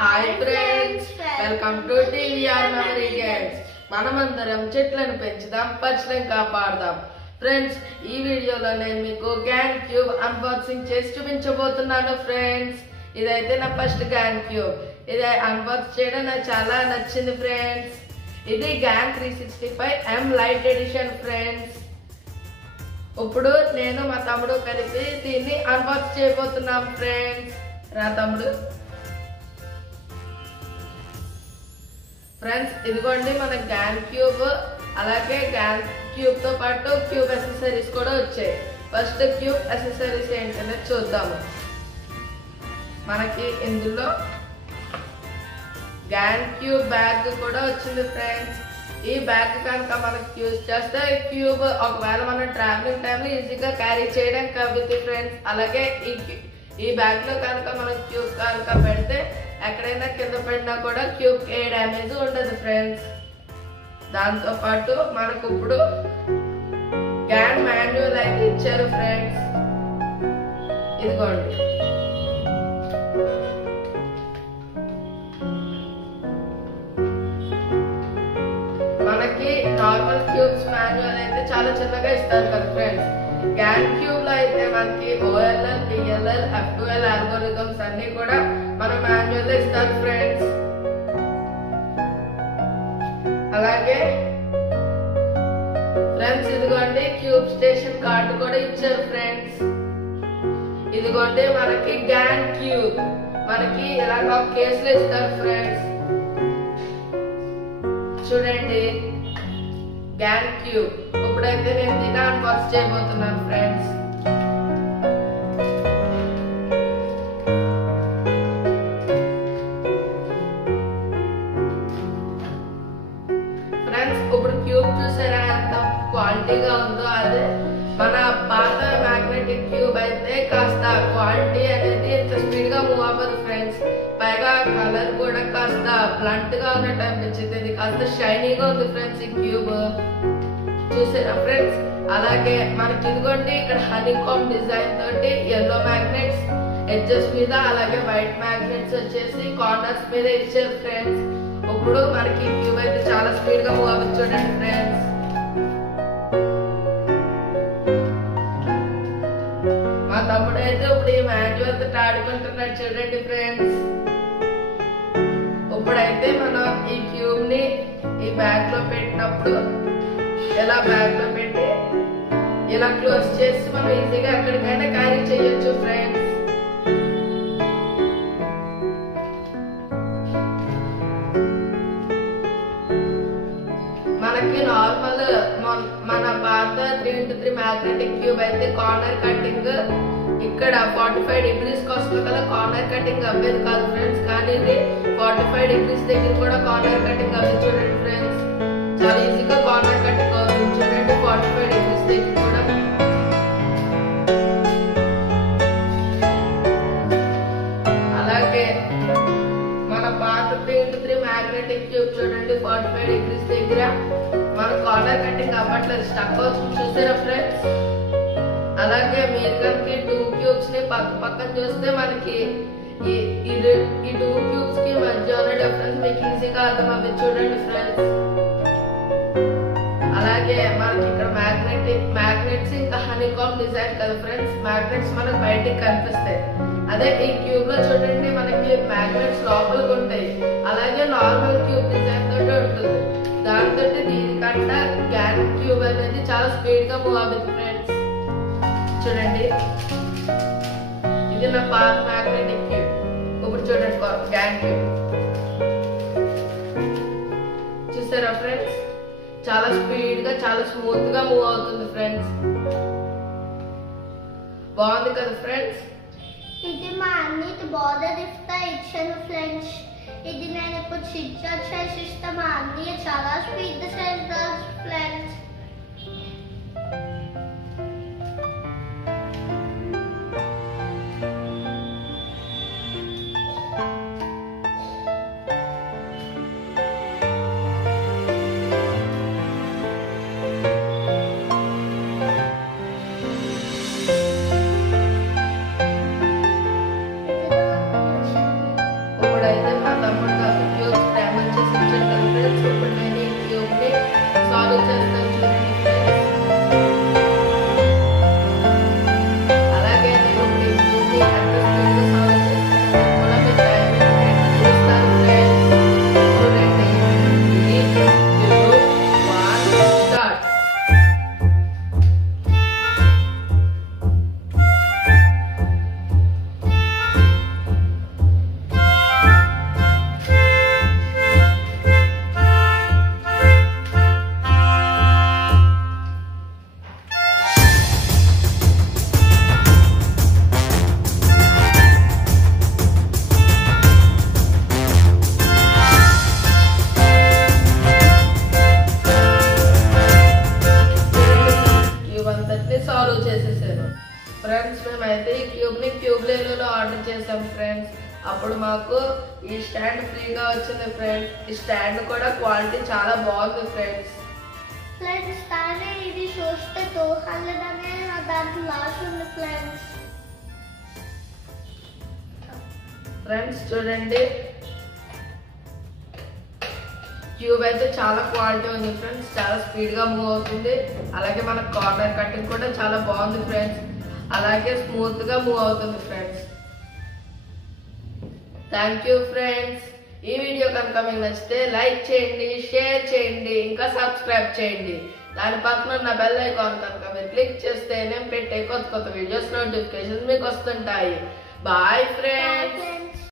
Hi friends, welcome to TVR memory games. మనమందరం చెట్లను పెంచుదాం, పచ్చలను కాపాడదాం. ఫ్రెండ్స్, ఈ వీడియోలో నేను మీకు గ్యాంగ్ క్యూబ్ అన్బాక్సింగ్ చేసి చూపించబోతున్నాను. ఫ్రెండ్స్, ఇదైతే నా ఫస్ట్ గ్యాంగ్ క్యూబ్. ఇది అన్బాక్స్ చేయడం నాకు చాలా నచ్చింది. ఫ్రెండ్స్, ఇది gang 365M light edition. Friends, ఇప్పుడు నేను మా తమ్ముడు కలిపి దీన్ని అన్బాక్స్ చేయబోతున్నాం. ఫ్రెండ్స్, రా తమ్ముడు. ఫ్రెండ్స్, ఇదిగోండి మన గ్యాంగ్ క్యూబ్. అలాగే గ్యాంగ్ క్యూబ్ తో పాటు క్యూబ్ అసెసరీస్ కూడా వచ్చాయి. ఫస్ట్ క్యూబ్ అసెసరీస్ ఏంటనే చూద్దాము. మనకి ఇందులో గ్యాంగ్ క్యూబ్ బ్యాగ్ కూడా వచ్చింది. ఫ్రెండ్స్, ఈ బ్యాగ్ కనుక మనకి యూజ్ చేస్తే క్యూబ్ ఒకవేళ మనం ట్రావెలింగ్ టైంలో ఈజీగా క్యారీ చేయడానికి అవుతుంది. ఫ్రెండ్స్, అలాగే ఈ బ్యాగ్ లో కనుక మనం క్యూబ్ కనుక పెడితే ఎక్కడైనా కింద పడినా కూడా క్యూబ్ ఏ డ్యామేజ్ ఉండదు. ఫ్రెండ్స్, దాంతో పాటు మనకు ఇప్పుడు గ్యాంగ్ మాన్యువల్ అయితే ఇచ్చారు. ఫ్రెండ్స్, ఇదిగోండి. మనకి నార్మల్ క్యూబ్స్ మాన్యువల్ అయితే చాలా చిన్నగా ఇస్తారు కదా. ఫ్రెండ్స్, గ్యాంగ్ క్యూబ్ లో అయితే మనకి OLL, DLL, F2L అల్గోరిథమ్స్ అన్ని కూడా మన మాన్యువల్ లో ఇస్తారు. ఫ్రెండ్స్, అలాగే ఫ్రెండ్స్ ఇదిగోండి క్యూబ్ స్టేషన్ కార్డు కూడా ఇచ్చారు. ఫ్రెండ్స్, ఇదిగోండి మనకి గ్యాంగ్ క్యూబ్ మనకి ఇలాగ ఒక కేసులో ఇస్తారు. ఫ్రెండ్స్, చూడండి గ్యాంగ్ క్యూబ్. ఇప్పుడైతే నేను దీన్ని అన్బాక్స్ చేయబోతున్నాను. ఫ్రెండ్స్, ఇప్పుడు క్యూబ్ చూసారా ఎంత క్వాలిటీగా ఉందో. అదే మన పాత మ్యాగ్నెటిక్ క్యూబ్ అయితే కాస్త క్వాలిటీ అనేది ఎంత స్పీడ్ గా మూవ్ అవ్వదు. ఫ్రెండ్స్, పైగా కలర్ కూడా కాస్త బ్లంట్ గా ఉన్నట్టు అనిపించింది. ఇది కాస్త షైనీగా ఉంది. ఫ్రెండ్స్, ఈ క్యూబ్ చూసారా. ఫ్రెండ్స్, అలాగే మనకి ఇదిగోండి ఇక్కడ హనీకామ్ డిజైన్ తోటి ఎల్లో మ్యాగ్నెట్స్ ఎడ్జెస్ మీద, అలాగే వైట్ మ్యాగ్నెట్స్ వచ్చేసి కార్నర్స్ మీద ఇచ్చారు. ఫ్రెండ్స్, ఇప్పుడు మనకి క్యూబ్ అయితే చాలా స్పీడ్ గా మూవ్ అవ్వచ్చు. చూడండి ఫ్రెండ్స్, మా తమ్ముడు అయితే ఇప్పుడు ఈ మాన్యువల్ తో ఆడుకుంటున్నాడు. చూడండి ఫ్రెండ్స్, ఇప్పుడైతే మనం ఈ క్యూబ్ ని ఈ బ్యాగ్ లో పెట్టినప్పుడు ఇలా బ్యాగ్ లో పెట్టి ఇలా క్లోజ్ చేసి మనం ఈజీగా ఎక్కడికైనా క్యారీ చేయొచ్చు. ఫ్రెండ్స్, మనకి నార్మల్ మన పాత 3x3 మ్యాగ్నెటిక్ క్యూబ్ అయితే కార్నర్ కటింగ్ ఇక్కడ 45 degrees వస్తుంది కదా. కార్నర్ కటింగ్ అవ్వేది కాదు. ఫ్రెండ్స్, కానీ ఇది 45 degrees దగ్గర కూడా కార్నర్ కటింగ్ అవ్వదు. చూడండి ఫ్రెండ్స్, చాలా ఈజీగా కార్నర్ కటింగ్ అవుతుంది. చూడండి 45 degrees దగ్గర కూడా. అలాగే మన పాత 3x3 మ్యాగ్నెటిక్ క్యూబ్ చూడండి 45 degrees దగ్గర మన కార్నర్ కటింగ్ అవ్వట్లేదు, స్టక్ అవుతుంది. చూసారా ఫ్రెండ్స్, అలాగే మీరు కనుక 2 క్యూబ్స్ ని పక్కన చూస్తే మనకి ఈ 2 క్యూబ్స్ కి మధ్య ఉన్న డిఫరెన్స్ మీకు ఈజీగా అర్థమవుతుంది. చూడండి ఫ్రెండ్స్, అలాగే మనకి ఇక్కడ మ్యాగ్నెట్స్ ఇంకా హనీకామ్ డిజైన్ కదా. ఫ్రెండ్స్, మ్యాగ్నెట్స్ మనకు బయటికి కనిపిస్తాయి. అదే ఈ క్యూబ్ లో చూడండి మనకి మ్యాగ్నెట్స్ లోపలికి ఉంటాయి. అలాగే నార్మల్ క్యూబ్ డిజైన్ తోటి ఉంటుంది. దాంతో దీనికంటే గ్యాంగ్ క్యూబ్ అనేది చాలా స్పీడ్ గా మూవ్ అవుతుంది. ఫ్రెండ్స్, చూడండి ఇది నా పాత మ్యాగ్నెటిక్ క్యూబ్. ఇప్పుడు చూడండి గ్యాంగ్ క్యూబ్. చూసారా ఫ్రెండ్స్, చాలా స్పీడ్ గా చాలా స్మూత్ గా మూవ్ అవుతుంది. ఫ్రెండ్స్, బాగుంది కదా. ఫ్రెండ్స్, ఇది మా అన్నిటి బోర్డర్ ఇస్తా ఇచ్చాను. ఫ్రెండ్స్, ఇది నేను ఇప్పుడు చిట్చాట్ చేసి ఇస్తా. మా అన్నయ్య చాలా స్పీడ్ చేస్తారు. ఫ్రెండ్స్, ఇప్పుడైతే మా తమ్ముడు నాకు క్యూబ్స్ డ్యామేజ్ చేసి ఇచ్చాడు ఫ్రెండ్స్. ఇప్పుడు నేను ఈ క్యూబ్ ని సాల్వ్ చేస్తాను చూడండి ఫ్రెండ్స్. అలాగే నేను ఈ క్యూబ్ ని ఎంత స్పీడ్ గా సాల్వ్ చేస్తాను కూడా మీకు చూస్తాను ఫ్రెండ్స్. చూడండి 3, 2, 1 స్టార్ట్. సాల్వ్ చేసేసాను ఫ్రెండ్స్. మేమైతే ఈ క్యూబ్ ని క్యూబ్ లేలో ఆర్డర్ చేసాం ఫ్రెండ్స్. అప్పుడు మాకు ఈ స్టాండ్ ఫ్రీగా వచ్చింది ఫ్రెండ్స్. ఈ స్టాండ్ కూడా క్వాలిటీ చాలా బాగుంది ఫ్రెండ్స్. ఫ్రెండ్స్ కానీ ఇది చూస్తే 200 అనే దాంట్లో లాస్ ఉంది ఫ్రెండ్స్. ఫ్రెండ్స్ చూడండి క్యూబ్ అయితే చాలా క్వాలిటీ ఉంది ఫ్రెండ్స్. చాలా స్పీడ్ గా మూవ్ అవుతుంది. అలాగే మన కార్నర్ కటింగ్ కూడా చాలా బాగుంది ఫ్రెండ్స్. అలాగే స్మూత్ గా మూవ్ అవుతుంది ఫ్రెండ్స్. Thank you friends. ఈ వీడియో కనుక మీకు నచ్చితే లైక్ చేయండి, షేర్ చేయండి, ఇంకా సబ్స్క్రైబ్ చేయండి. దాని పక్కన ఉన్న బెల్ ఐకాన్ కనుక మీరు క్లిక్ చేస్తే నేను పెట్టే కొత్త కొత్త వీడియోస్ నోటిఫికేషన్ మీకు వస్తుంటాయి. Bye friends.